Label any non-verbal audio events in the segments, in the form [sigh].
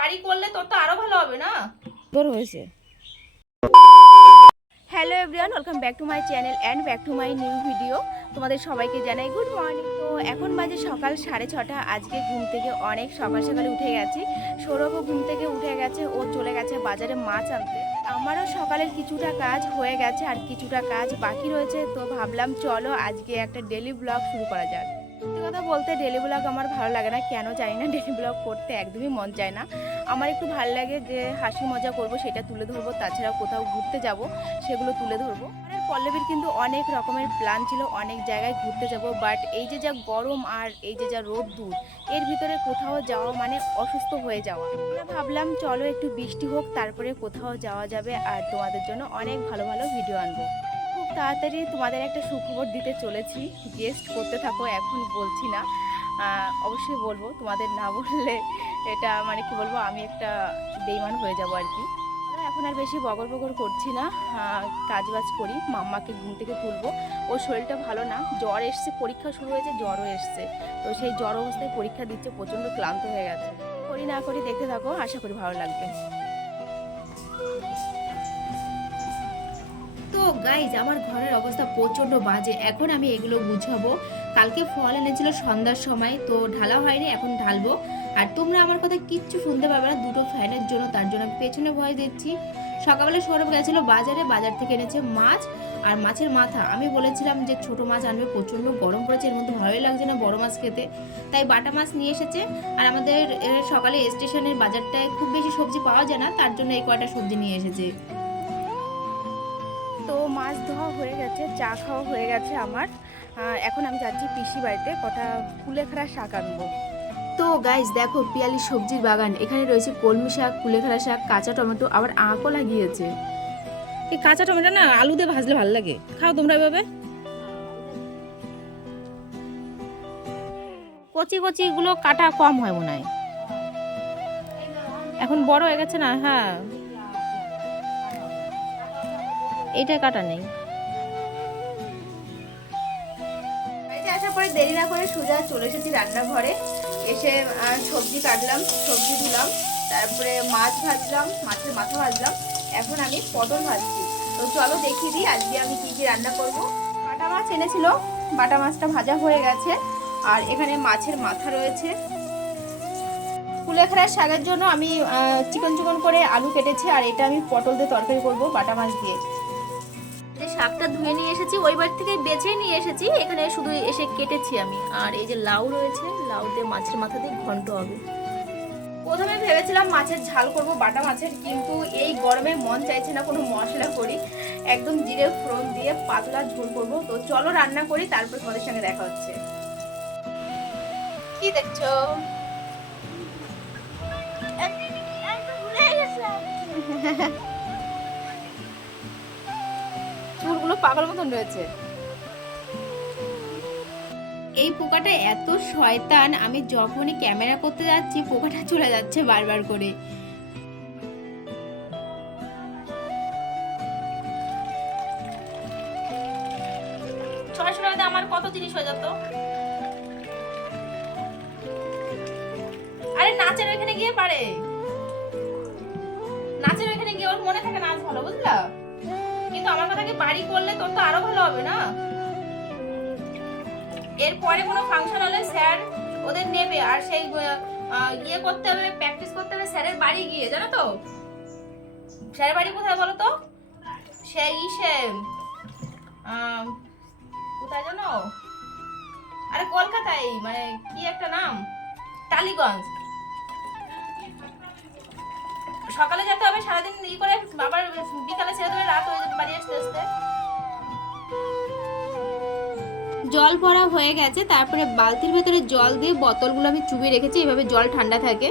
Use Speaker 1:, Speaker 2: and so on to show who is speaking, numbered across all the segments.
Speaker 1: বাড়ি করলে তোর তো আরও ভালো হবে না?
Speaker 2: বড় হয়েছে। Hello everyone welcome back to my channel and back to my new video তোমাদের সবাইকে জানাই গুড মর্নিং তো এখন বাজে সকাল সাড়ে ছটা। আজকে ঘুম থেকে অনেক সকাল সকালে উঠে গেছি। সৌরভও ঘুম থেকে উঠে গেছে ও চলে গেছে বাজারে মাছ আনতে। আমারও সকালের কিছুটা কাজ হয়ে গেছে আর কিছুটা কাজ বাকি রয়েছে তো ভাবলাম চলো আজকে একটা ডেলি ব্লগ শুরু করা যাক। সত্যি কথা বলতে ডেলি ব্লগ আমার ভালো লাগে না। কেন জানি না ডেলি ব্লগ করতে একদমই মন চায় না। আমার একটু ভালো লাগে যে হাসি মজা করব, সেটা তুলে ধরবো। তাছাড়া কোথাও ঘুরতে যাব, সেগুলো তুলে ধরবো। পল্লবীর কিন্তু অনেক রকমের প্ল্যান ছিল, অনেক জায়গায় ঘুরতে যাব। বাট এই যে যা গরম আর এই যে যা রোদ দূর, এর ভিতরে কোথাও যাওয়া মানে অসুস্থ হয়ে যাওয়া। আমরা ভাবলাম, চলো একটু বৃষ্টি হোক, তারপরে কোথাও যাওয়া যাবে। আর তোমাদের জন্য অনেক ভালো ভালো ভিডিও আনব। তাড়াতাড়ি তোমাদের একটা সুখবর দিতে চলেছি। গেস্ট করতে থাকো, এখন বলছি না। অবশ্যই বলব, তোমাদের না বললে এটা মানে কি বলব, আমি একটা বেইমান হয়ে যাব আর কি। এখন আর বেশি বগর বগর করছি না। কাজ বাজ করি, মাম্মাকে ঘুম থেকে তুলবো। ওর শরীরটা ভালো না, জ্বর এসছে, পরীক্ষা শুরু হয়েছে, জ্বরও এসছে। তো সেই জ্বর অবস্থায় পরীক্ষা দিচ্ছে, প্রচণ্ড ক্লান্ত হয়ে গেছে। করি না করি দেখতে থাকো, আশা করি ভালো লাগবে। গাইজ আমার ঘরের অবস্থা প্রচণ্ড বাজে। এখন আমি এগুলো বুঝাবো কালকে ফল এনেছিল সন্ধ্যার সময়, তো ঢালা হয়নি, এখন ঢালবো। আর তোমরা আমার কথা কিচ্ছু শুনতে পারবে না, দুটো ফ্যানের জন্য, তার জন্য পেছনে ভয় দিচ্ছি। সকালবেলা সৌরভ গেছিল বাজারে, বাজার থেকে এনেছে মাছ আর মাছের মাথা। আমি বলেছিলাম যে ছোট মাছ আনবে, প্রচণ্ড গরম পড়েছে, এর মধ্যে ভালোই লাগছে না বড় মাছ খেতে। তাই বাটা মাছ নিয়ে এসেছে। আর আমাদের সকালে স্টেশনের বাজারটায় খুব বেশি সবজি পাওয়া যায় না, তার জন্য এই কয়টা সবজি নিয়ে এসেছে। তো মাছ ধোয়া হয়ে গেছে চা খাওয়া হয়ে গেছে আমার। এখন আমি যাচ্ছি পিসি বাড়িতে কটা কুলেখাড়া শাক আনব। তো গাইজ দেখো পিয়ালি সবজির বাগান। এখানে রয়েছে কলমি শাক কুলেখাড়া শাক কাঁচা টমেটো আবার আঁকও লাগিয়েছে।
Speaker 1: এই কাঁচা টমেটো না আলু দিয়ে ভাজলে ভালো লাগে। খাও তোমরা এভাবে। কচি কচি গুলো কাটা কম হয় মনে হয়। এখন বড় হয়ে গেছে না? হ্যাঁ। এইটা কাটা নেই।
Speaker 2: আসার পরে দেরি না করে সোজা চলে এসেছি রান্নাঘরে। এসে সবজি কাটলাম, সবজি ধুলাম, তারপরে মাছ ভাজলাম, মাছের মাথা ভাজলাম। এখন আমি পটল ভাজছি। তো চলো দেখিয়ে দিই আজকে আমি কী কী রান্না করব। বাটা মাছ এনেছিল, বাটা মাছটা ভাজা হয়ে গেছে, আর এখানে মাছের মাথা রয়েছে। কুলেখাড়ার শাকের জন্য আমি চিকন চিকন করে আলু কেটেছি, আর এটা আমি পটল দিয়ে তরকারি করব, বাটা মাছ দিয়ে। শাকটা ধুয়ে নিয়ে এসেছি, ওই বাড়ি থেকে বেছে নিয়ে এসেছি। এখানে শুধু এসে কেটেছি আমি। আর এই যে লাউ রয়েছে, লাউ দিয়ে মাছের মাথা দিয়ে ঘন্ট হবে। প্রথমে ভেবেছিলাম মাছের ঝাল করব, বাটা মাছের, কিন্তু এই গরমে মন চাইছে না কোনো মশলা করি। একদম জিরে ফোড়ন দিয়ে পাতলা ঝোল করব। তো চলো রান্না করি, তারপর তোমাদের সঙ্গে দেখা হচ্ছে। কি দেখছ? পাগল মতন রয়েছে। এই পোকাটা এত শয়তান আমি যখনই ক্যামেরা করতে যাচ্ছি পোকাটা চলে যাচ্ছে বারবার করে।
Speaker 1: ছয়শো টাকাতে আমার কত জিনিস হয়ে যেত? আরে নাচের ওইখানে গিয়ে পারে। বাড়ি করলে তোর তো আরও ভালো হবে না? এরপরে কোনো ফাংশন হলে স্যার ওদের নেবে আর সেই ইয়ে করতে হবে প্র্যাকটিস করতে হবে স্যারের বাড়ি গিয়ে জানো তো? স্যারের বাড়ি কোথায় বলো তো? সেই আহ, কোথায় জানো? আরে কলকাতায় মানে কি একটা নাম? টালিগঞ্জ। সকালে যেতে হবে সারাদিন ই করে
Speaker 2: জল ভরা হয়ে গেছে তারপরে বালতির ভেতরে জল দিয়ে বোতলগুলো আমি চুবিয়ে রেখেছি এভাবে জল ঠান্ডা থাকে।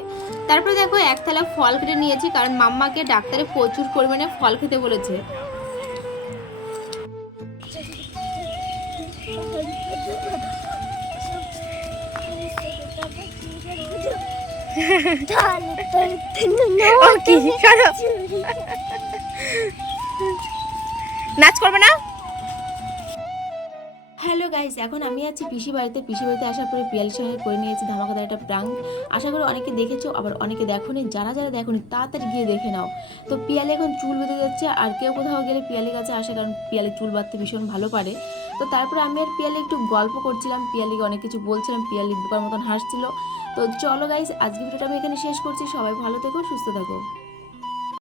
Speaker 2: তারপরে দেখো এক থালা ফল কেটে নিয়েছি কারণ মাম্মাকে ডাক্তারে প্রচুর পরিমাণে ফল খেতে বলেছে। [laughs] নাচ করবে না? হ্যালো গাইস এখন আমি আছি পিসি বাড়িতে। পিসি বাড়িতে আসার পরে পিয়ালির সঙ্গে করে নিয়েছি ধামাকাদার একটা প্রাঙ্ক আশা করি অনেকে দেখেছ, আবার অনেকে দেখো দেখোনি। যারা যারা দেখোনি, তাড়াতাড়ি গিয়ে দেখে নাও। তো পিয়ালি এখন চুল বেঁধে যাচ্ছে, আর কেউ কোথাও গেলে পিয়ালির কাছে আসে, কারণ পিয়ালি চুল বাঁধতে ভীষণ ভালো পারে। তো তারপরে আমি আর পিয়ালি একটু গল্প করছিলাম। পিয়ালিকে অনেক কিছু বলছিলাম, পিয়ালি বোকার মতন হাসছিল। তো চলো গাইস আজকে ভিডিওটা আমি এখানে শেষ করছি। সবাই ভালো থেকো, সুস্থ থাকো।